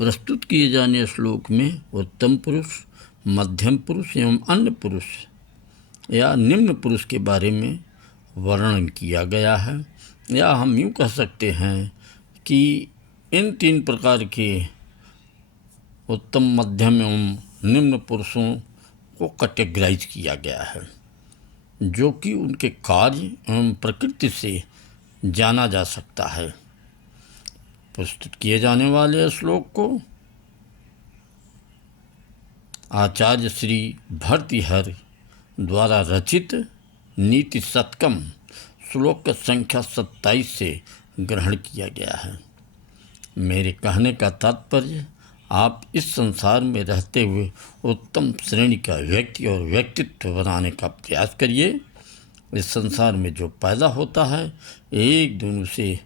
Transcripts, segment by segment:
प्रस्तुत किए जाने श्लोक में उत्तम पुरुष, मध्यम पुरुष एवं अन्य पुरुष या निम्न पुरुष के बारे में वर्णन किया गया है, या हम यूँ कह सकते हैं कि इन 3 प्रकार के उत्तम, मध्यम एवं निम्न पुरुषों को कैटेगराइज किया गया है, जो कि उनके कार्य एवं प्रकृति से जाना जा सकता है। प्रस्तुत किए जाने वाले श्लोक को आचार्य श्री भर्तृहरि द्वारा रचित नीति शतकम श्लोक संख्या 27 से ग्रहण किया गया है। मेरे कहने का तात्पर्य, आप इस संसार में रहते हुए उत्तम श्रेणी का व्यक्ति और व्यक्तित्व बनाने का प्रयास करिए। इस संसार में जो पैदा होता है, एक दिन उसे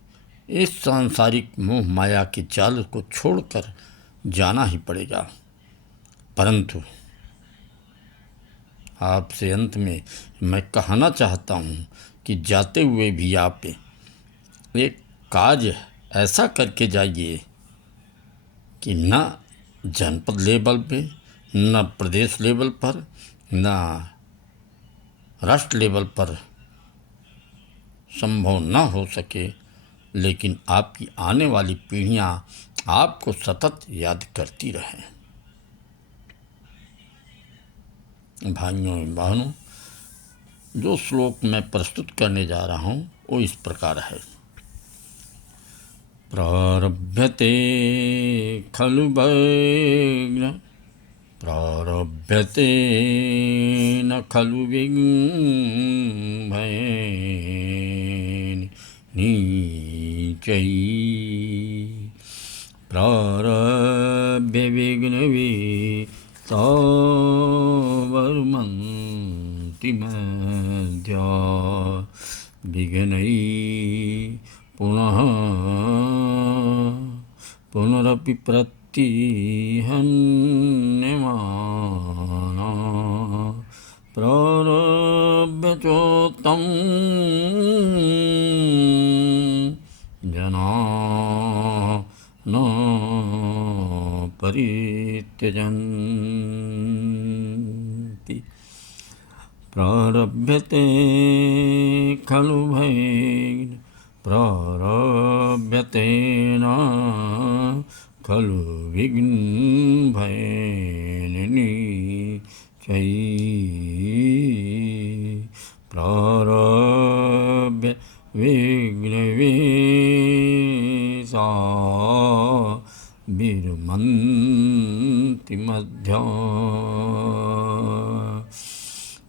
इस सांसारिक मोह माया के जाल को छोड़कर जाना ही पड़ेगा। परंतु आपसे अंत में मैं कहना चाहता हूँ कि जाते हुए भी आप एक कार्य ऐसा करके जाइए कि न जनपद लेवल पे, न प्रदेश लेवल पर, न राष्ट्र लेवल पर संभव न हो सके, लेकिन आपकी आने वाली पीढ़ियाँ आपको सतत याद करती रहें। भाइयों एवं बहनों, जो श्लोक मैं प्रस्तुत करने जा रहा हूँ वो इस प्रकार है। प्रारभ्यते खलु विघ्न, प्रारभ्यते न खलु विघ्न भयेन नीचैः, प्रारभ्य विघ्नवितावरुमन्ति मध्या, विघ्नैः पुनः पुनरपि प्रतिहन्यमाना, प्रारभ्य चोत्तम जना न परित्यजन्ति, प्रारभ्यते खलु भयेन, प्रारभ्यते न खलु विघ्न भयेन नीचैः, प्रारभ्य विघ्नवितावरुमन्ति मध्या,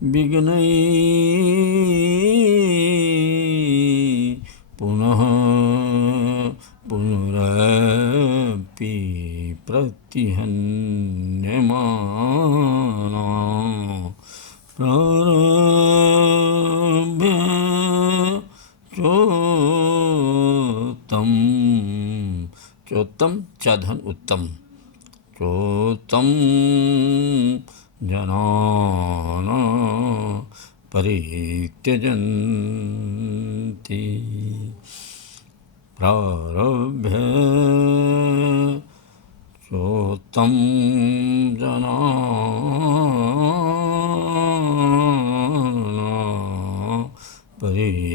विघ्नैः पुनः पुनरपि प्रतिहन्यमाना, प्रारभ्य चोत्तम, चोत्तम चाधन उत्तम, चोत्तम जनान परित्यजन्ति, प्रारभ्य चोत्तम जनान परित्यजन्ति,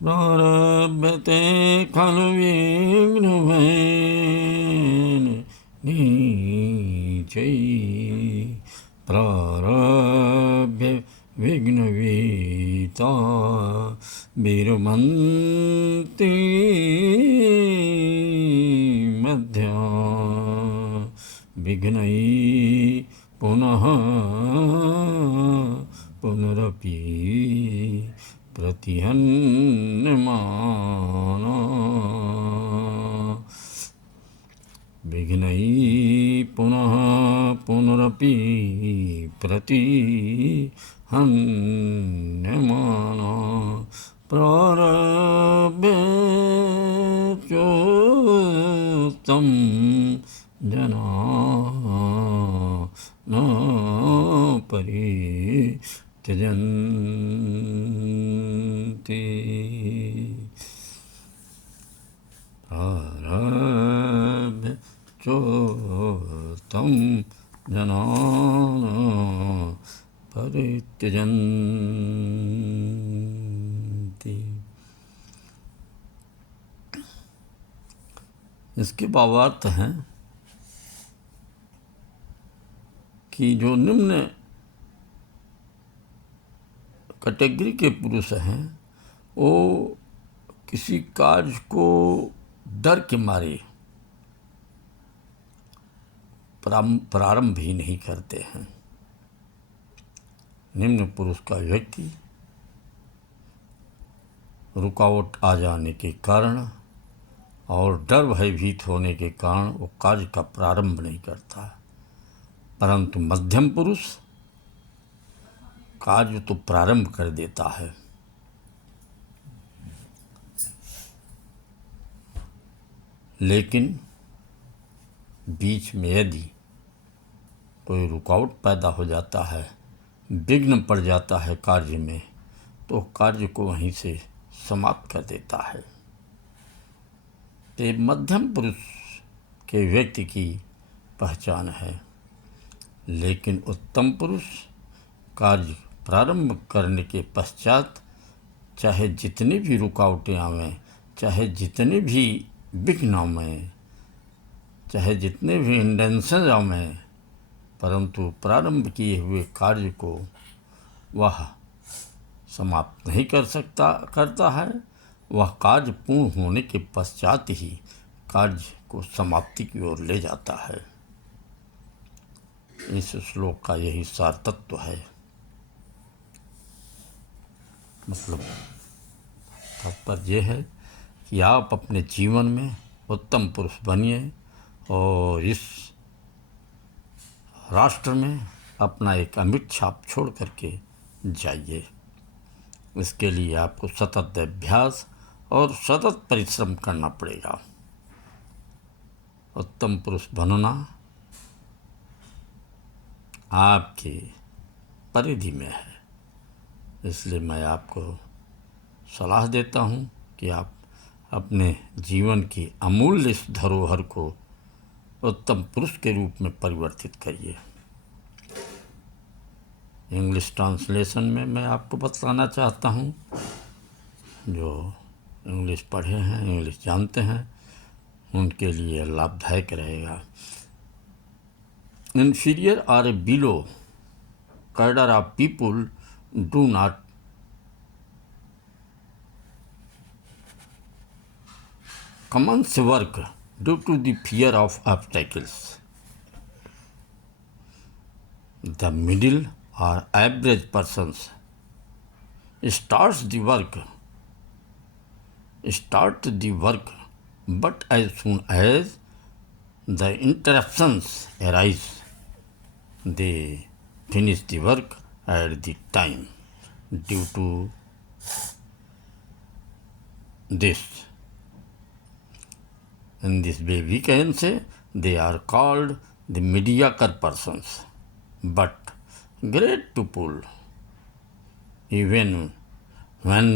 प्रारभ्यते खलु विघ्नभयेन नीचैः, प्रारभ्य विघ्नवितावरुमन्ति मध्या, विघ्नैः पुनः पुनरपि प्रतिहन्यमाना, विघ्नैः पुनः पुनरपि प्रतिहन्यमाना, प्रारभ्य चोत्तम जना न परित्यजन्ति। तं जनान् परित्यजन्ति। इसके भावार्थ हैं कि जो निम्न कैटेगरी के पुरुष हैं वो किसी कार्य को डर के मारे प्रारंभ ही नहीं करते हैं। निम्न पुरुष का व्यक्ति रुकावट आ जाने के कारण और डर भयभीत होने के कारण वो कार्य का प्रारंभ नहीं करता, परंतु मध्यम पुरुष कार्य तो प्रारंभ कर देता है। लेकिन बीच में यदि कोई रुकावट पैदा हो जाता है, विघ्न पड़ जाता है कार्य में, तो कार्य को वहीं से समाप्त कर देता है। तो मध्यम पुरुष के व्यक्ति की पहचान है। लेकिन उत्तम पुरुष कार्य प्रारंभ करने के पश्चात चाहे जितनी भी रुकावटें आवें, चाहे जितने भी विघ्न आवें, चाहे जितने भी हिंड्रेंसेस आवें, परंतु प्रारंभ किए हुए कार्य को वह समाप्त नहीं करता है। वह कार्य पूर्ण होने के पश्चात ही कार्य को समाप्ति की ओर ले जाता है। इस श्लोक का यही सार तत्व है। मतलब तात्पर्य यह है कि आप अपने जीवन में उत्तम पुरुष बनिए और इस राष्ट्र में अपना एक अमिट छाप छोड़ करके जाइए। इसके लिए आपको सतत अभ्यास और सतत परिश्रम करना पड़ेगा। उत्तम पुरुष बनना आपके परिधि में है। इसलिए मैं आपको सलाह देता हूँ कि आप अपने जीवन की अमूल्य इस धरोहर को उत्तम पुरुष के रूप में परिवर्तित करिए। इंग्लिश ट्रांसलेशन में मैं आपको बतलाना चाहता हूँ, जो इंग्लिश पढ़े हैं, इंग्लिश जानते हैं, उनके लिए लाभदायक रहेगा। Inferior or below cadre of people do not commence work due to the fear of obstacles. The middle or average persons start the work, but as soon as the interruptions arise, they finish the work at the time. Due to this, in this way we can say they are called the mediocre persons, but great people, even when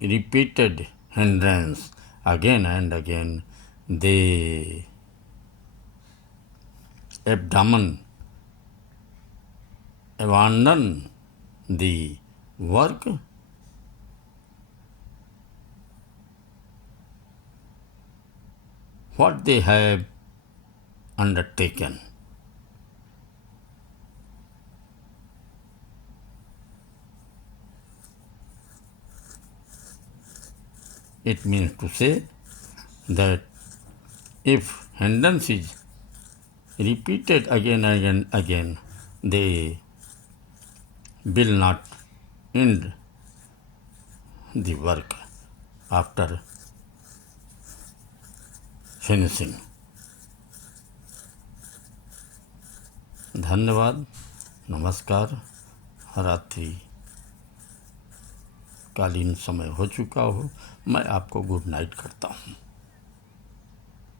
repeated hindrance again and again, they abandon the work what they have undertaken. It means to say that if hindrance is repeated again and again, they will not end the work after finishing. धन्यवाद, नमस्कार। रात्रि कालीन समय हो चुका हो, मैं आपको गुड नाइट करता हूँ।